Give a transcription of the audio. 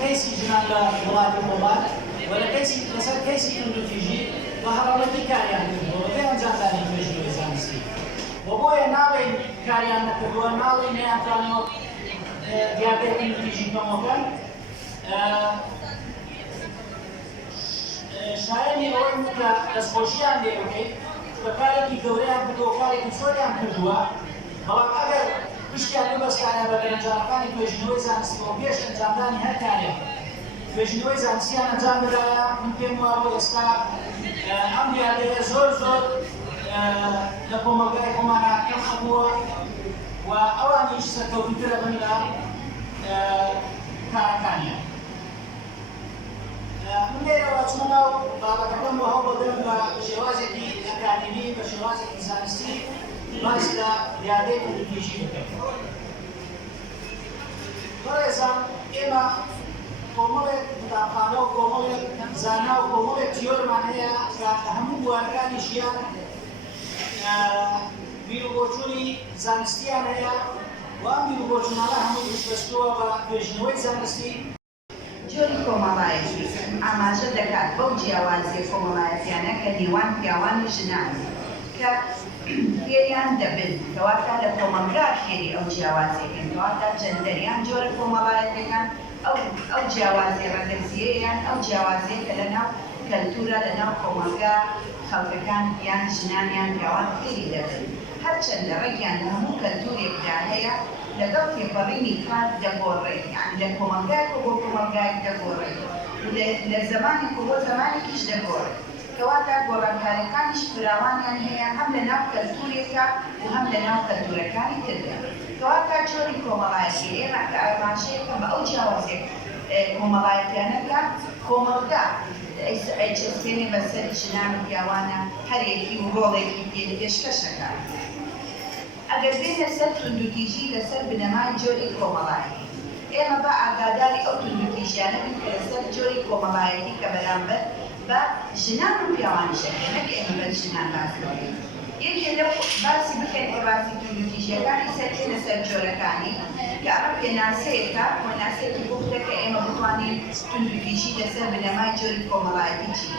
كيسي جنان لوڵاتی کۆمار و لەسەر کەیسی توندوتیژی بە هەڕەڵەتی کاریان کردووە بەبێ ئەنجامدانی توێژینەوەی زانستی و بۆیە ناڵێن کاریان نەکردووە ناڵێن نەیانتوانەوە دیاردەی توندوتیژی کۆمەکەن شایەنی ئەوەی کە دەستخۆشییان لێ بکەیت بە کارێکی گەورەیان کردووە کارێکی زۆریان کردووە بەڵام ئەگەر پشتیان ببەستایە بە دەرەنجامەکانی توێژینەوەی زانستیەوە پێش ئەنجامدانی هەر کارێک توێژینەوەی زانستیان ئەنجام بدایە من پێم وایە بۆ ئێستا ئەم دیاردەیە زۆر لە کۆمەلگای خۆمان کەم هەبووە و ئەوانیش سەرکەوتووترە بن لە کارەکانیان. من لێرەوە چوومە ناو بابەتەکەم و هەوڵدەدەم بە شێوازێکی ئەکادیمی بە شێوازێکی زانستی باسی لە دیاردەی توندوتیژی بکەین. بەڕێزان ئێمە کۆمەڵێک قوتابخانە و کۆمەڵێک زانا و کۆمەڵێک تیۆرمان هەیە کە هەموو بوارەکانی ژیان بیرروبۆچوونی زانستیان هەیە و ئەم بیرروبۆچوونانە هەموو پشتبەستووە بە توێژینەوەی زانستی. جۆری کۆمەڵایەتی ئاماژە دەکات بەو جیاوازیە کۆمەڵایەتیانە کە نێوان پیاوان و ژنان کە فێریان دەبن کەواتە لە کۆمەلگا فێری ئەو جیاوازیەکەن کەواتە جەندەریان جۆرە کۆمەڵایەتەکان ئەو جیاوازیە ڕەگەزیەیان ئەو جیاوازیە کە لەناو کەلتورە لەناو کۆمەلگا خەڵکەکان یان ژنانیان پیاوان فێری دەبن هەرچەندە ڕێگیان لە هەموو کەلتورێکدا هەیە لەگەڵ تێپەڕینی کار دەگۆڕێت یعنی لە کۆمەلگایەک بۆ کۆمەلگایەک دەگۆڕێت لە زمانێک بۆ زمانێکیش دەگۆڕێت کەواتە گۆڕانکاریەکانیش فراوانیان هەیە هەم لە ناو کەلتورێکە و هەم لە ناو کەلتورەکانی تردا کەواتە جۆری کۆمەڵایەتی ئێمە کە ئاماژەیەکە بە ئەو جیاوازێک کۆمەڵایەتیانەکە کۆمەلگا ئەیچەسپێنێ بەسەر ژنان و پیاوانە هەرێکی و ڕۆڵێکی پێشکەشەکە. ئەگەر بێنە سەر توندوتیژی لەسەر بنەمای جۆری کۆمەڵایەتی ئێمە بە ئاگاداری ئەو توندوتیژیانە بین کە لەسەر جۆری کۆمەڵایەتی کە بەرامبەر بە ژنان و پیاوانیشەکە نەک ئێمە بە ژنان باس دەکەین. یەکێ لەو باسی بکەین کە باسی توندوتیژیەکانی سەرچێ لەسەر جۆرەکانی کە ئەمە پێناسەیەکە پێناسەیەکی بۆ بدە کە ئێمە بتوانین توندوتیژی لەسەر بنەمای جۆری کۆمەڵایەتی چین.